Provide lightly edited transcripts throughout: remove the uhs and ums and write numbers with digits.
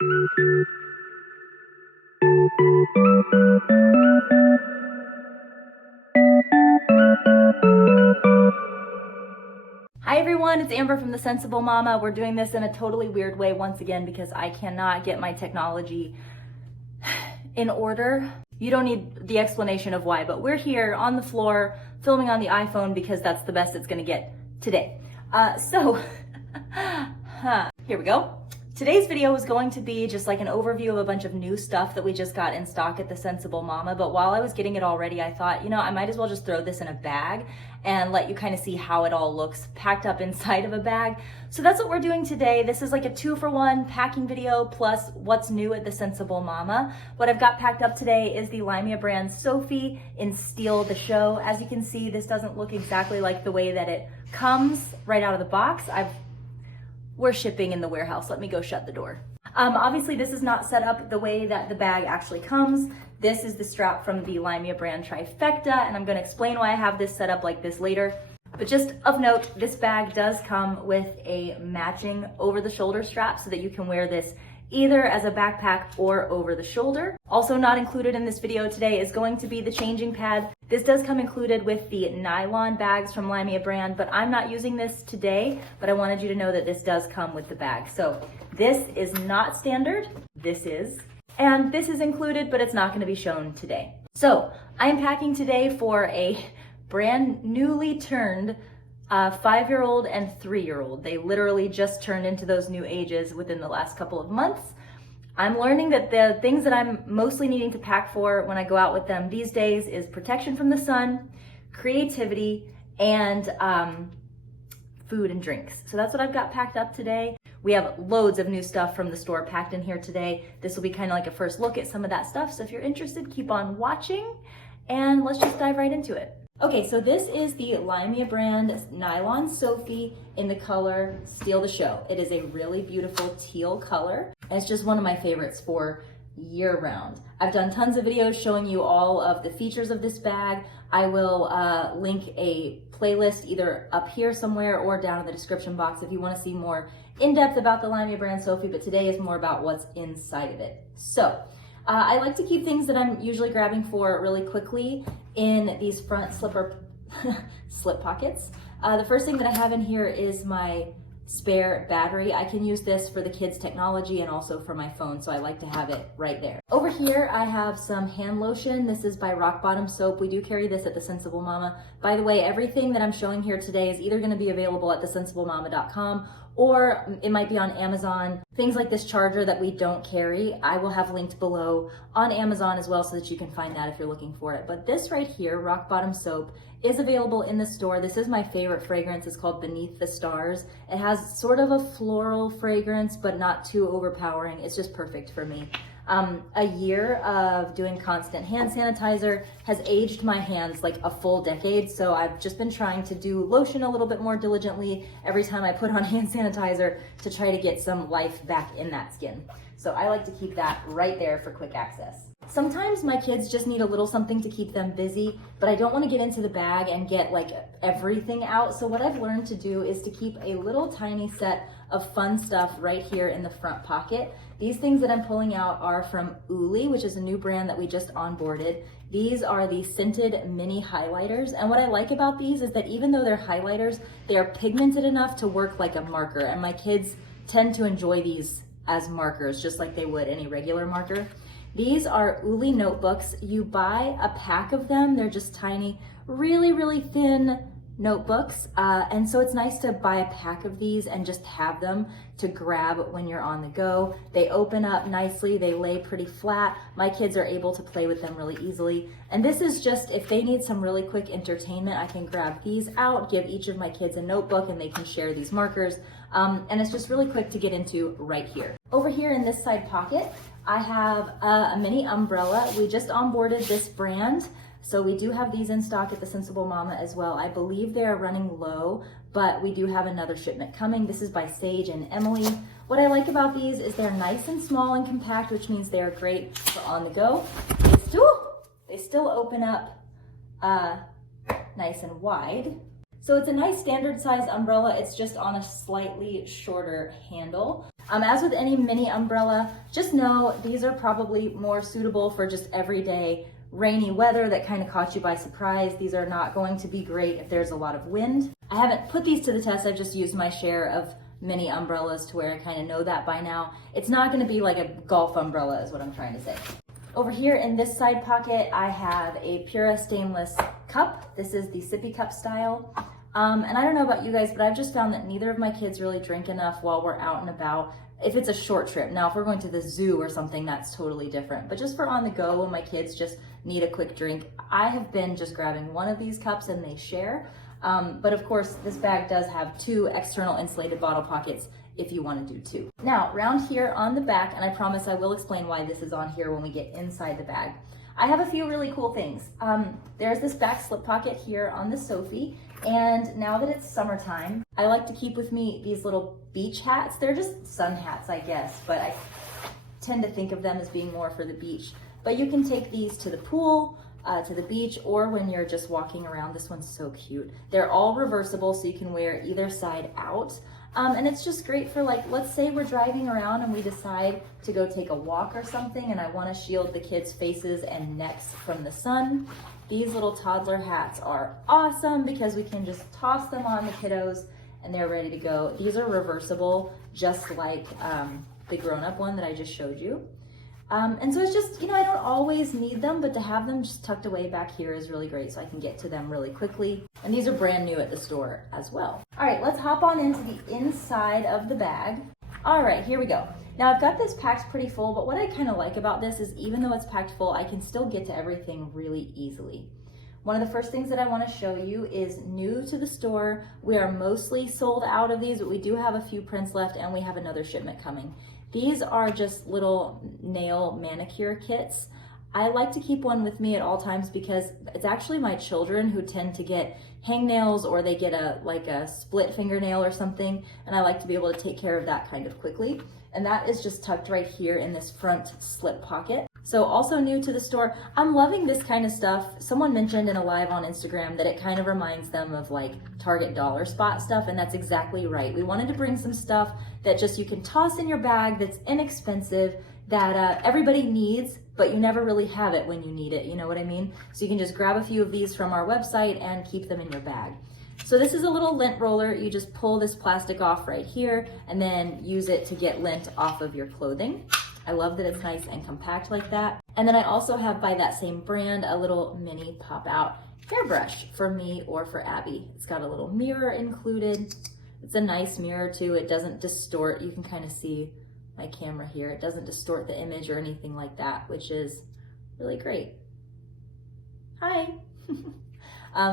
Hi everyone, it's Amber from The Sensible Mama. We're doing this in a totally weird way once again because I cannot get my technology in order. You don't need the explanation of why, but we're here on the floor filming on the iPhone because that's the best it's gonna get today. Here we go. Today's video is going to be just like an overview of a bunch of new stuff that we just got in stock at The Sensible Mama, but while I was getting it all ready, I thought, you know, I might as well just throw this in a bag and let you kind of see how it all looks packed up inside of a bag. So that's what we're doing today. This is like a 2-for-1 packing video plus what's new at The Sensible Mama. What I've got packed up today is the LYMIA brand Sophie in Steal the Show. As you can see, this doesn't look exactly like the way that it comes right out of the box. We're shipping in the warehouse. Let me go shut the door. Obviously this is not set up the way that the bag actually comes. This is the strap from the LYMIA brand Trifecta, and I'm gonna explain why I have this set up like this later. But just of note, this bag does come with a matching over-the-shoulder strap so that you can wear this either as a backpack or over the shoulder. Also not included in this video today is going to be the changing pad. This does come included with the nylon bags from LYMIA brand, but I'm not using this today, but I wanted you to know that this does come with the bag. So this is not standard, this is, and this is included, but it's not gonna be shown today. So I'm packing today for a brand newly turned 5-year-old and 3-year-old. They literally just turned into those new ages within the last couple of months. I'm learning that the things that I'm mostly needing to pack for when I go out with them these days is protection from the sun, creativity, and food and drinks. So that's what I've got packed up today. We have loads of new stuff from the store packed in here today. This will be kind of like a first look at some of that stuff. So if you're interested, keep on watching and let's just dive right into it. Okay, so this is the LYMIA brand Nylon Sophie in the color Steal the Show. It is a really beautiful teal color, and it's just one of my favorites for year round. I've done tons of videos showing you all of the features of this bag. I will link a playlist either up here somewhere or down in the description box if you want to see more in-depth about the LYMIA brand Sophie, but today is more about what's inside of it. So, I like to keep things that I'm usually grabbing for really quickly in these front slip pockets. The first thing that I have in here is my spare battery. I can use this for the kids' technology and also for my phone, so I like to have it right there. Over here, I have some hand lotion. This is by Rock Bottom Soap. We do carry this at The Sensible Mama. By the way, everything that I'm showing here today is either gonna be available at thesensible-mama.com or it might be on Amazon. Things like this charger that we don't carry, I will have linked below on Amazon as well so that you can find that if you're looking for it. But this right here, Rock Bottom Soap, is available in the store. This is my favorite fragrance. It's called Beneath the Stars. It has sort of a floral fragrance, but not too overpowering. It's just perfect for me. A year of doing constant hand sanitizer has aged my hands like a full decade, so I've just been trying to do lotion a little bit more diligently every time I put on hand sanitizer to try to get some life back in that skin. So I like to keep that right there for quick access. Sometimes my kids just need a little something to keep them busy, but I don't want to get into the bag and get like everything out. So what I've learned to do is to keep a little tiny set of fun stuff right here in the front pocket. These things that I'm pulling out are from Uli, which is a new brand that we just onboarded. These are the scented mini highlighters. And what I like about these is that even though they're highlighters, they are pigmented enough to work like a marker. And my kids tend to enjoy these as markers, just like they would any regular marker. These are Uli notebooks. You buy a pack of them. They're just tiny, really, really thin notebooks. And so it's nice to buy a pack of these and just have them to grab when you're on the go. They open up nicely. They lay pretty flat. My kids are able to play with them really easily. And this is just, if they need some really quick entertainment, I can grab these out, give each of my kids a notebook, and they can share these markers. And it's just really quick to get into right here. Over here in this side pocket, I have a mini umbrella. We just onboarded this brand, so we do have these in stock at The Sensible Mama as well. I believe they are running low, but we do have another shipment coming. This is by Sage and Emily. What I like about these is they're nice and small and compact, which means they're great for on the go. They still open up nice and wide. So it's a nice standard size umbrella. It's just on a slightly shorter handle. As with any mini umbrella, just know these are probably more suitable for just everyday rainy weather that kind of caught you by surprise. These are not going to be great if there's a lot of wind. I haven't put these to the test. I've just used my share of mini umbrellas to where I kind of know that by now. It's not going to be like a golf umbrella is what I'm trying to say. Over here in this side pocket, I have a Pura stainless cup. This is the sippy cup style. And I don't know about you guys, but I've just found that neither of my kids really drink enough while we're out and about. If it's a short trip. Now, if we're going to the zoo or something, that's totally different. But just for on the go, when my kids just need a quick drink, I have been just grabbing one of these cups and they share. But of course, this bag does have 2 external insulated bottle pockets if you want to do 2. Now, around here on the back, and I promise I will explain why this is on here when we get inside the bag, I have a few really cool things. There's this back slip pocket here on the Sophie, and now that it's summertime, I like to keep with me these little beach hats. They're just sun hats, I guess, but I tend to think of them as being more for the beach. But you can take these to the pool, to the beach, or when you're just walking around. This one's so cute. They're all reversible, so you can wear either side out. And it's just great for, like, let's say we're driving around and we decide to go take a walk or something and I want to shield the kids' faces and necks from the sun. These little toddler hats are awesome because we can just toss them on the kiddos and they're ready to go. These are reversible, just like the grown-up one that I just showed you. And so it's just, I don't always need them, but to have them just tucked away back here is really great so I can get to them really quickly. And these are brand new at the store as well. All right, let's hop on into the inside of the bag. All right, here we go. Now I've got this packed pretty full, but what I kind of like about this is even though it's packed full, I can still get to everything really easily. One of the first things that I want to show you is new to the store. We are mostly sold out of these, but we do have a few prints left and we have another shipment coming. These are just little nail manicure kits. I like to keep one with me at all times because it's actually my children who tend to get hangnails or they get a split fingernail or something, and I like to be able to take care of that kind of quickly. And that is just tucked right here in this front slip pocket. So also new to the store, I'm loving this kind of stuff. Someone mentioned in a live on Instagram that it kind of reminds them of like Target dollar spot stuff, and that's exactly right. We wanted to bring some stuff that just you can toss in your bag that's inexpensive, that everybody needs, but you never really have it when you need it, you know what I mean? So you can just grab a few of these from our website and keep them in your bag. So this is a little lint roller. You just pull this plastic off right here and then use it to get lint off of your clothing. I love that it's nice and compact like that. And then I also have by that same brand a little mini pop out hairbrush for me or for Abby. It's got a little mirror included. It's a nice mirror too. It doesn't distort. You can kind of see my camera here. It doesn't distort the image or anything like that, which is really great. Hi.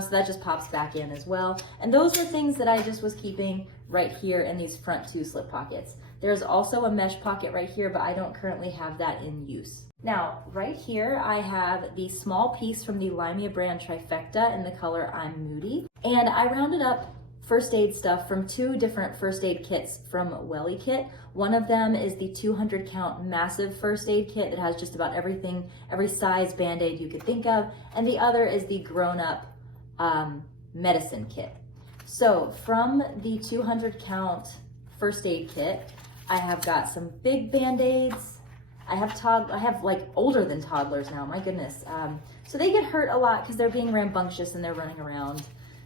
So that just pops back in as well. And those are things that I just was keeping right here in these front 2 slip pockets. There's also a mesh pocket right here, but I don't currently have that in use. Now, right here, I have the small piece from the LYMIA brand Trifecta in the color I'm Moody. And I rounded up first aid stuff from 2 different first aid kits from Welly Kit. One of them is the 200 count massive first aid kit that has just about everything, every size Band-Aid you could think of. And the other is the grown-up medicine kit. So from the 200 count first aid kit, I have got some big Band-Aids. I have like older than toddlers now, my goodness. So they get hurt a lot because they're being rambunctious and they're running around.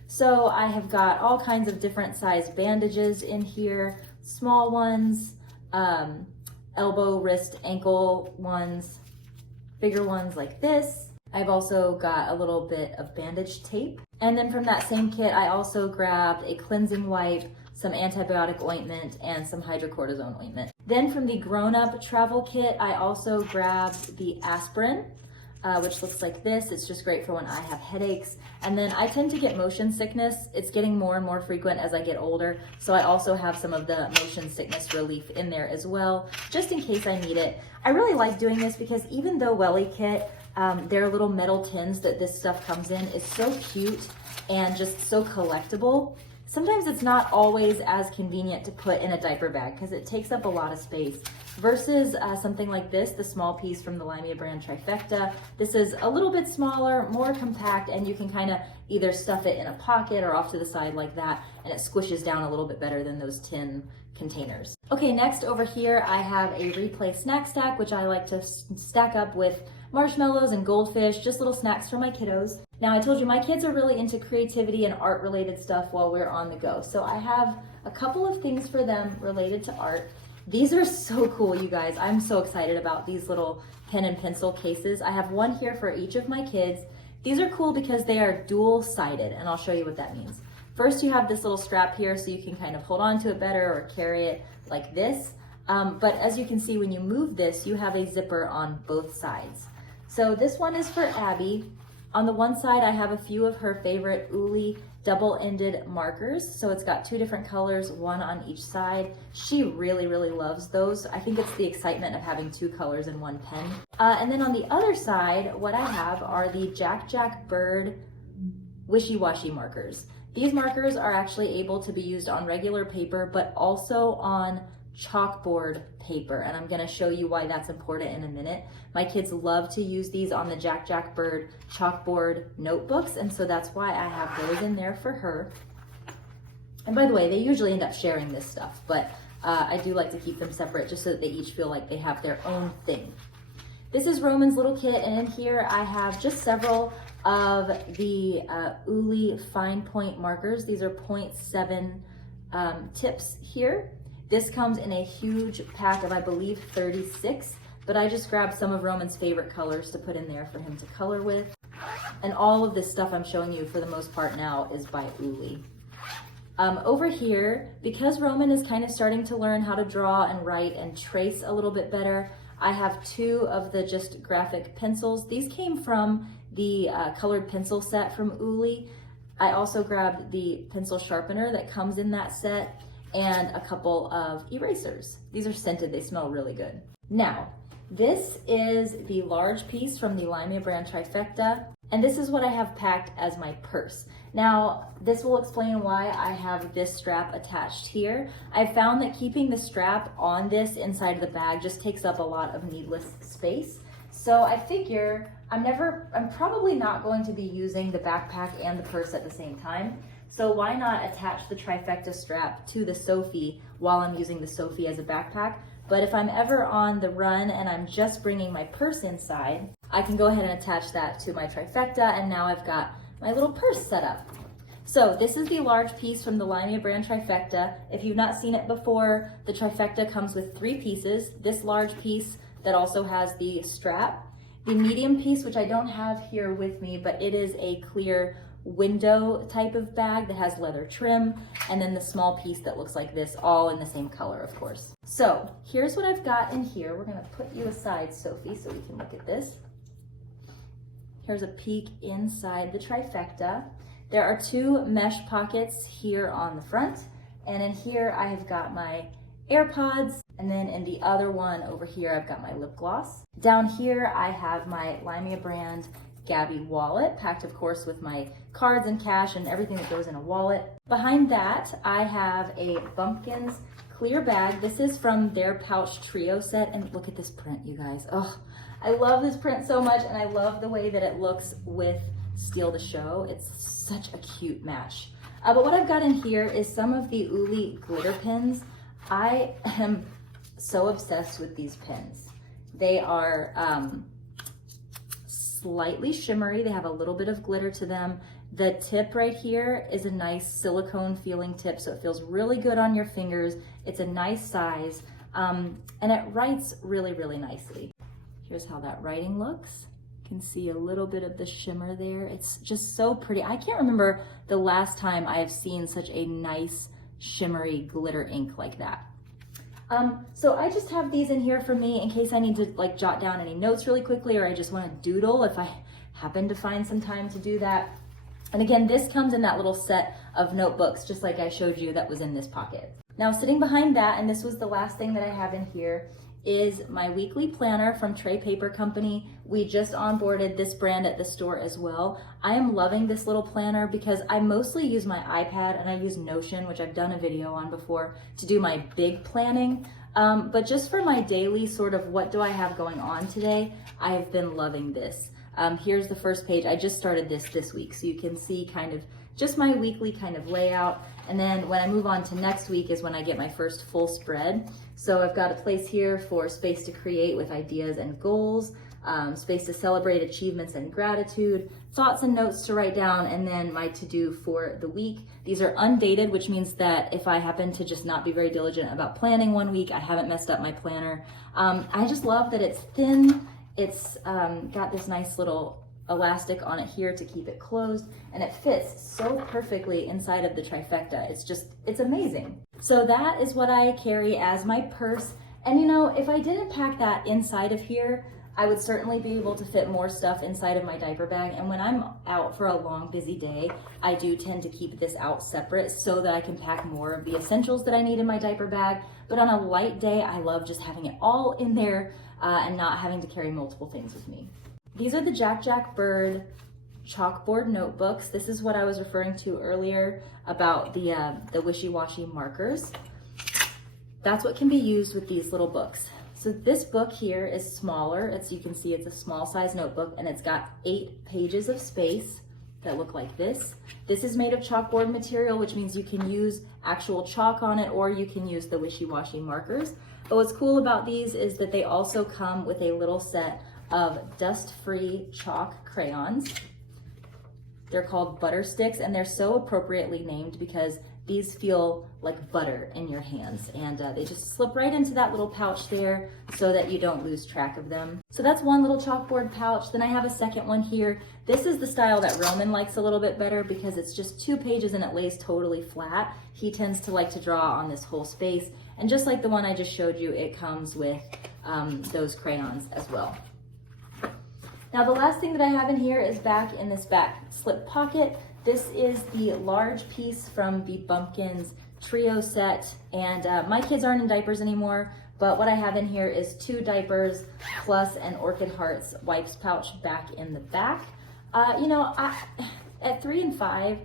So I have got all kinds of different size bandages in here, small ones, elbow, wrist, ankle ones, bigger ones like this. I've also got a little bit of bandage tape. And then from that same kit, I also grabbed a cleansing wipe, some antibiotic ointment, and some hydrocortisone ointment. Then from the grown-up travel kit, I also grabbed the aspirin, which looks like this. It's just great for when I have headaches. And then I tend to get motion sickness. It's getting more and more frequent as I get older. So I also have some of the motion sickness relief in there as well, just in case I need it. I really like doing this because even though Welly Kit, their little metal tins that this stuff comes in is so cute and just so collectible, sometimes it's not always as convenient to put in a diaper bag because it takes up a lot of space versus something like this, the small piece from the LYMIA brand Trifecta. This is a little bit smaller, more compact, and you can kind of either stuff it in a pocket or off to the side like that, and it squishes down a little bit better than those tin containers. Okay, next over here I have a replay snack stack, which I like to stack up with marshmallows and goldfish, just little snacks for my kiddos. Now I told you my kids are really into creativity and art related stuff while we're on the go. So I have a couple of things for them related to art. These are so cool, you guys. I'm so excited about these little pen and pencil cases. I have one here for each of my kids. These are cool because they are dual-sided, and I'll show you what that means. First, you have this little strap here so you can kind of hold on to it better or carry it like this. But as you can see, when you move this, you have a zipper on both sides. So this one is for Abby. On the one side, I have a few of her favorite Uli double-ended markers. So it's got 2 different colors, one on each side. She really, really loves those. I think it's the excitement of having 2 colors in one pen. And then on the other side, what I have are the Jack Bird wishy-washy markers. These markers are actually able to be used on regular paper, but also on chalkboard paper, and I'm going to show you why that's important in a minute. My kids love to use these on the Jack Bird chalkboard notebooks, and so that's why I have those in there for her. And by the way, they usually end up sharing this stuff, but I do like to keep them separate just so that they each feel like they have their own thing. This is Roman's little kit, and in here I have just several of the Uli fine point markers. These are 0.7 tips here. This comes in a huge pack of, I believe, 36, but I just grabbed some of Roman's favorite colors to put in there for him to color with. And all of this stuff I'm showing you for the most part now is by Uli. Over here, because Roman is kind of starting to learn how to draw and write and trace a little bit better, I have 2 of the just graphic pencils. These came from the colored pencil set from Uli. I also grabbed the pencil sharpener that comes in that set, and a couple of erasers. These are scented, they smell really good. Now, this is the large piece from the LYMIA brand Trifecta, and this is what I have packed as my purse. Now, this will explain why I have this strap attached here. I found that keeping the strap on this inside of the bag just takes up a lot of needless space. So I figure I'm probably not going to be using the backpack and the purse at the same time. So why not attach the trifecta strap to the Sophie while I'm using the Sophie as a backpack? But if I'm ever on the run and I'm just bringing my purse inside, I can go ahead and attach that to my trifecta, and now I've got my little purse set up. So this is the large piece from the LYMIA brand Trifecta. If you've not seen it before, the Trifecta comes with 3 pieces. This large piece that also has the strap, the medium piece, which I don't have here with me, but it is a clear window type of bag that has leather trim, and then the small piece that looks like this, all in the same color, of course. So here's what I've got in here. We're gonna put you aside, Sophie, so we can look at this. Here's a peek inside the Trifecta. There are 2 mesh pockets here on the front, and in here I have got my AirPods, and then in the other one over here I've got my lip gloss. Down here I have my LYMIA brand Gabby wallet, packed of course with my cards and cash and everything that goes in a wallet. Behind that I have a Bumpkins clear bag. This is from their pouch trio set, and look at this print, you guys. Oh, I love this print so much, and I love the way that it looks with Steal the Show. It's such a cute match. But what I've got in here is some of the Uli glitter pins. I am so obsessed with these pins. They are slightly shimmery. They have a little bit of glitter to them. The tip right here is a nice silicone feeling tip, so it feels really good on your fingers. It's a nice size, and it writes really, really nicely. Here's how that writing looks. You can see a little bit of the shimmer there. It's just so pretty. I can't remember the last time I have seen such a nice shimmery glitter ink like that. So I just have these in here for me in case I need to like jot down any notes really quickly, or I just want to doodle if I happen to find some time to do that. And again, this comes in that little set of notebooks, just like I showed you that was in this pocket. Now sitting behind that, and this was the last thing that I have in here, is my weekly planner from Tray Paper Company. We just onboarded this brand at the store as well. I am loving this little planner because I mostly use my iPad and I use Notion, which I've done a video on before, to do my big planning. But just for my daily sort of what do I have going on today, I have been loving this. Here's the first page. I just started this week, so you can see kind of just my weekly kind of layout. And then when I move on to next week is when I get my first full spread. So I've got a place here for space to create with ideas and goals, space to celebrate achievements and gratitude, thoughts and notes to write down, and then my to-do for the week. These are undated, which means that if I happen to just not be very diligent about planning one week, I haven't messed up my planner. I just love that it's thin. It's got this nice little elastic on it here to keep it closed, and it fits so perfectly inside of the trifecta. It's amazing. So that is what I carry as my purse. And you know, if I didn't pack that inside of here, I would certainly be able to fit more stuff inside of my diaper bag. And when I'm out for a long, busy day, I do tend to keep this out separate so that I can pack more of the essentials that I need in my diaper bag. But on a light day, I love just having it all in there and not having to carry multiple things with me. These are the Jack Bird Chalkboard notebooks. This is what I was referring to earlier about the wishy-washy markers. That's what can be used with these little books. So this book here is smaller. You can see it's a small size notebook, and it's got 8 pages of space that look like this. This is made of chalkboard material, which means you can use actual chalk on it, or you can use the wishy-washy markers. But what's cool about these is that they also come with a little set of dust-free chalk crayons. They're called butter sticks, and they're so appropriately named because these feel like butter in your hands, and they just slip right into that little pouch there so that you don't lose track of them. So that's one little chalkboard pouch. Then I have a second one here. This is the style that Roman likes a little bit better because it's just 2 pages and it lays totally flat. He tends to like to draw on this whole space, and just like the one I just showed you, it comes with those crayons as well. Now the last thing that I have in here is back in this back slip pocket. This is the large piece from the Bumpkins trio set, and my kids aren't in diapers anymore, but what I have in here is 2 diapers plus an Orchid Hearts wipes pouch back in the back. You know, at 3 and 5,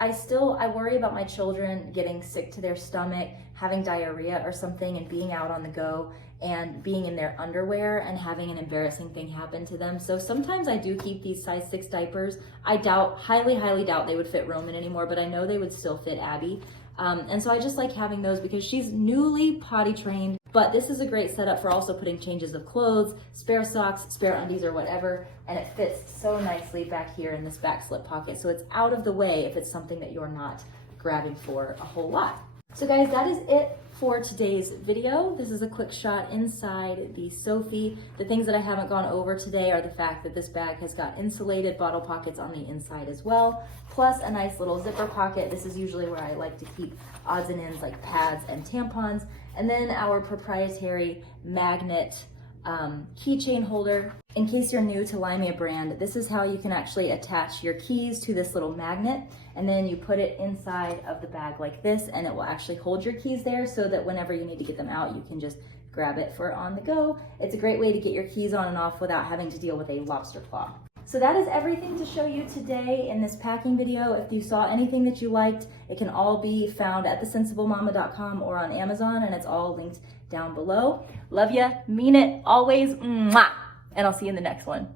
I worry about my children getting sick to their stomach, having diarrhea or something, and being out on the go and being in their underwear and having an embarrassing thing happen to them. So sometimes I do keep these size 6 diapers. I highly doubt they would fit Roman anymore, but I know they would still fit Abby. And so I just like having those because she's newly potty trained, but this is a great setup for also putting changes of clothes, spare socks, spare undies, or whatever, and it fits so nicely back here in this back slip pocket. So it's out of the way if it's something that you're not grabbing for a whole lot. So guys, that is it for today's video. This is a quick shot inside the Sophie. The things that I haven't gone over today are the fact that this bag has got insulated bottle pockets on the inside as well, plus a nice little zipper pocket. This is usually where I like to keep odds and ends like pads and tampons. And then our proprietary magnet keychain holder. In case you're new to LYMIA brand, this is how you can actually attach your keys to this little magnet, and then you put it inside of the bag like this, and it will actually hold your keys there so that whenever you need to get them out, you can just grab it for on the go. It's a great way to get your keys on and off without having to deal with a lobster claw. So that is everything to show you today in this packing video. If you saw anything that you liked, it can all be found at thesensiblemama.com or on Amazon, and it's all linked down below. Love ya, mean it, always, mwah! And I'll see you in the next one.